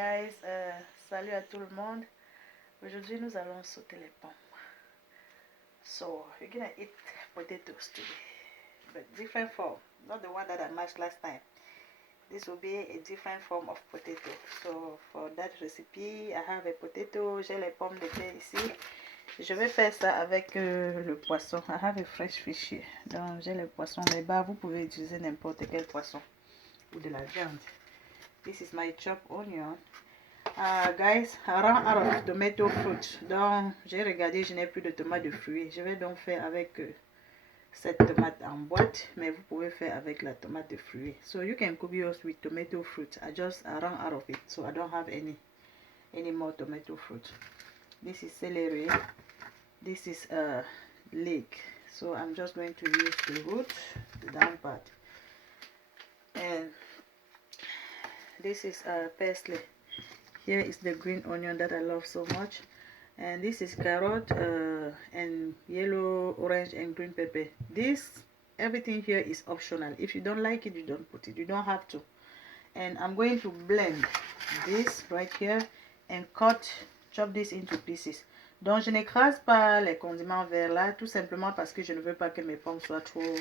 guys, salut à tout le monde. Aujourd'hui nous allons sauter les pommes. So we're gonna eat potatoes today, but different form, not the one that I mashed last time. This will be a different form of potato. So for that recipe, I have a potato, j'ai les pommes de terre ici. Je vais faire ça avec le poisson. I have a fresh fish here. Donc j'ai le poisson là-bas. Vous pouvez utiliser n'importe quel poisson ou de la viande. This is my chopped onion. Guys, I run out of tomato fruit. Donc, j'ai regardé, je n'ai plus de tomates de fruits. Je vais donc faire avec cette tomate en boîte, mais vous pouvez faire avec la tomate de fruits. So you can cook yours with tomato fruit. I run out of it, so I don't have any more tomato fruit. This is celery. This is leek. So I'm just going to use the root, the down part. And this is parsley. Here is the green onion that I love so much, and this is carrot and yellow, orange, and green pepper. Everything here is optional. If you don't like it, you don't put it. You don't have to. And I'm going to blend this right here and chop this into pieces. Donc je n'écrase pas les condiments verts là, tout simplement parce que je ne veux pas que mes pommes soient trop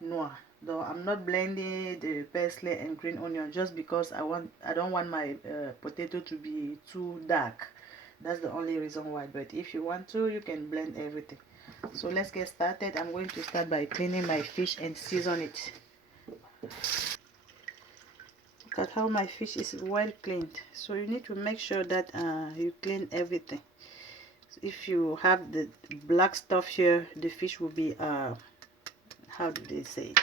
noires. Though I'm not blending the parsley and green onion just because I don't want my potato to be too dark. That's the only reason why. But if you want to, you can blend everything. So let's get started. I'm going to start by cleaning my fish and season it. Look at how my fish is well cleaned. So you need to make sure that you clean everything. If you have the black stuff here, the fish will be how do they say it?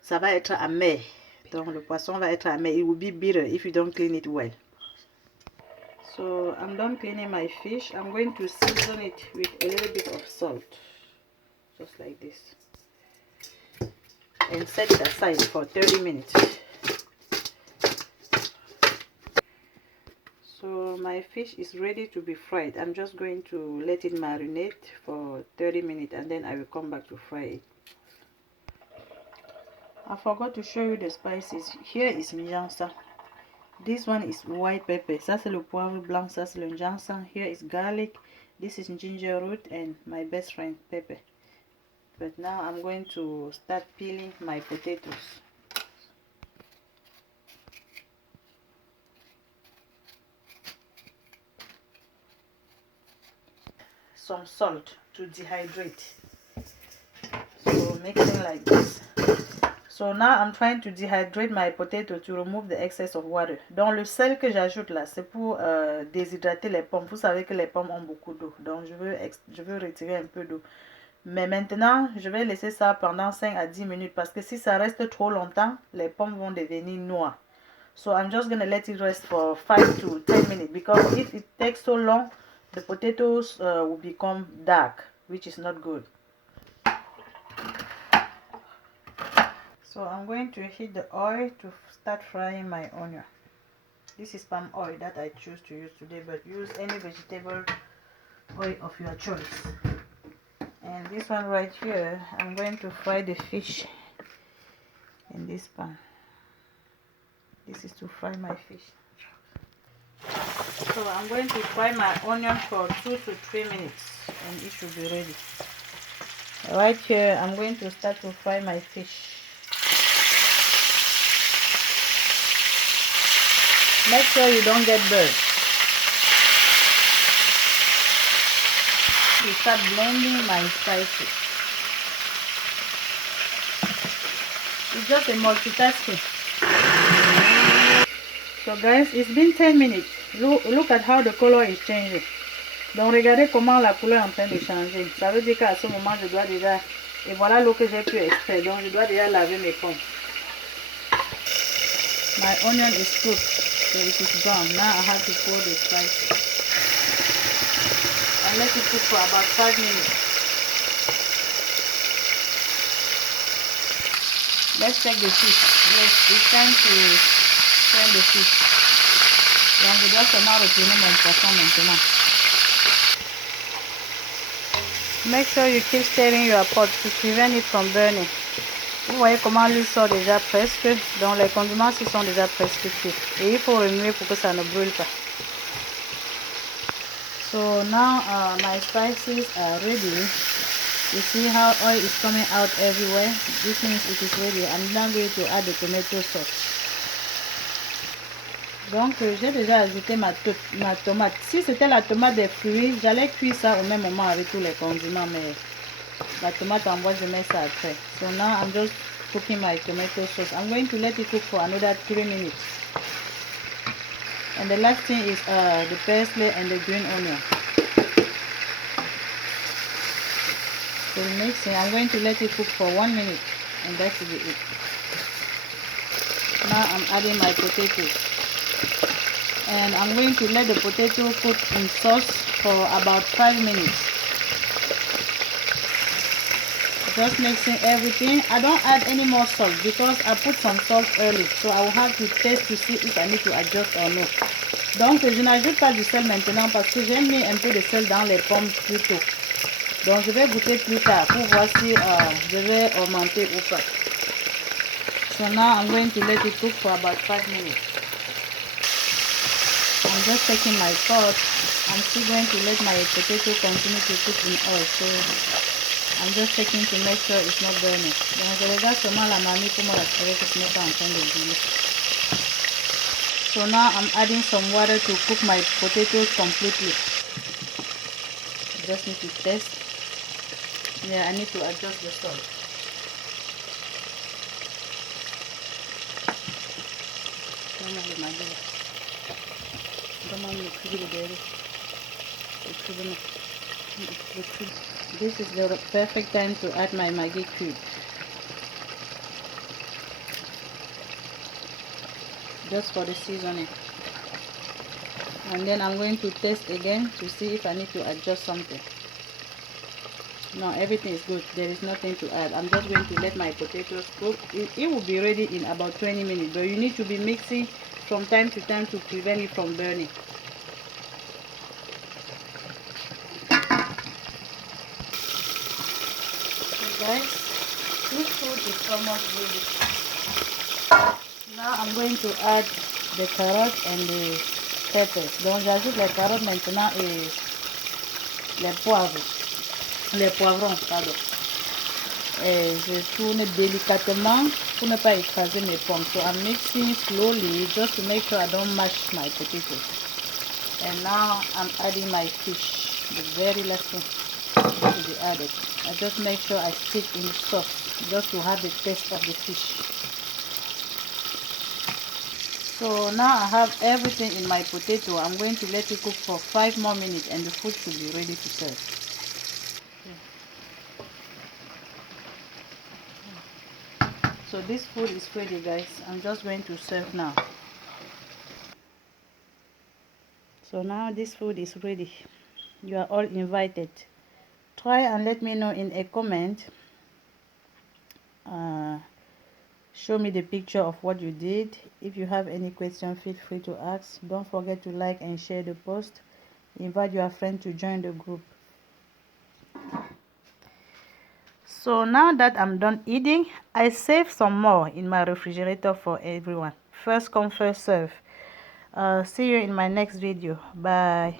Ça va être amer. Donc le poisson va être amer. It will be bitter if you don't clean it well. So I'm done cleaning my fish. I'm going to season it with a little bit of salt. Just like this. And set it aside for 30 minutes. So my fish is ready to be fried. I'm just going to let it marinate for 30 minutes and then I will come back to fry it. I forgot to show you the spices. Here is njansa. This one is white pepper. Ça c'est le poivre blanc. Ça c'est le njansa. Here is garlic. This is ginger root and my best friend pepper. But now I'm going to start peeling my potatoes. Some salt to dehydrate. So mixing like this. So now I'm trying to dehydrate my potato to remove the excess of water. Donc le sel que j'ajoute là, c'est pour déshydrater les pommes. Vous savez que les pommes ont beaucoup d'eau. Donc je veux retirer un peu d'eau. Mais maintenant, je vais laisser ça pendant 5 à 10 minutes parce que si ça reste trop longtemps, les pommes vont devenir noires. So I'm just going to let it rest for 5 to 10 minutes because if it takes so long, the potatoes will become dark, which is not good. So I'm going to heat the oil to start frying my onion. This is palm oil that I choose to use today, but use any vegetable oil of your choice. And this one right here, I'm going to fry the fish in this pan. This is to fry my fish. So I'm going to fry my onion for 2 to 3 minutes and it should be ready. Right here, I'm going to start to fry my fish. Make sure you don't get burned. To start blending my spices. It's just a multitasking. So guys, it's been 10 minutes. Look at how the color is changing. Donc regardez comment la couleur est en train de changer. Ça veut dire qu'à ce moment je dois déjà... Et voilà l'eau que j'ai pu extraire. Donc je dois déjà laver mes pommes. My onion is cooked. So it is brown. Now I have to pour the spices. And let it cook for about 5 minutes. Let's check the fish. Yes, it's time to turn the fish. Donc je dois seulement retourner mon poisson maintenant. Make sure you keep stirring your pot to prevent it from burning. Vous voyez comment l'huile sort déjà presque. Donc les condiments s'y sont déjà presque cuits. Et il faut remuer pour que ça ne brûle pas. So now my spices are ready. You see how oil is coming out everywhere? This means it is ready. I'm now going to add the tomato sauce. Donc j'ai déjà ajouté ma tomate. Si c'était la tomate des fruits, j'allais cuire ça au même moment avec tous les condiments, mais la tomate en bois, je mets ça après. So now I'm just cooking my tomato sauce. I'm going to let it cook for another 3 minutes. And the last thing is the parsley and the green onion. So mixing, I'm going to let it cook for 1 minute, and that should be it. Now I'm adding my potatoes, and I'm going to let the potato cook in sauce for about 5 minutes. Just mixing everything. I don't add any more salt because I put some salt early, so I will have to taste to see if I need to adjust or not. Donc je n'ajoute pas du sel maintenant parce que j'ai mis un peu de sel dans les pommes plus tôt. Donc je vais goûter plus tard pour voir si je vais augmenter ou pas. So now I'm going to let it cook for about 5 minutes. I'm just taking my pot. I'm still going to let my potato continue to cook in oil. So I'm just checking to make sure it's not burning. Donc je regarde seulement la marmite pour m'assurer que ce n'est pas en train de brûler. So now I'm adding some water to cook my potatoes completely. Just need to taste. Yeah, I need to adjust the salt. This is the perfect time to add my Maggi cube. Just for the seasoning. And then I'm going to taste again to see if I need to adjust something. No, everything is good. There is nothing to add. I'm just going to let my potatoes cook. It will be ready in about 20 minutes. But you need to be mixing from time to time to prevent it from burning. So guys, this food is almost ready. Now I'm going to add the carrots and the peppers. Donc j'ajoute les carottes maintenant et les poivres. Les poivrons, pardon. Et je tourne délicatement pour ne pas écraser mes pommes. So I'm mixing slowly just to make sure I don't mash my potatoes. And now I'm adding my fish, the very last thing to be added. I just make sure I stick in the sauce just to have the taste of the fish. So now I have everything in my potato. I'm going to let it cook for 5 more minutes and the food should be ready to serve. So this food is ready, guys. I'm just going to serve now. So now this food is ready. You are all invited. Try and let me know in a comment. Show me the picture of what you did. If you have any question, feel free to ask. Don't forget to like and share the post. Invite your friend to join the group. So now that I'm done eating, I save some more in my refrigerator for everyone. First come, first serve. See you in my next video. Bye.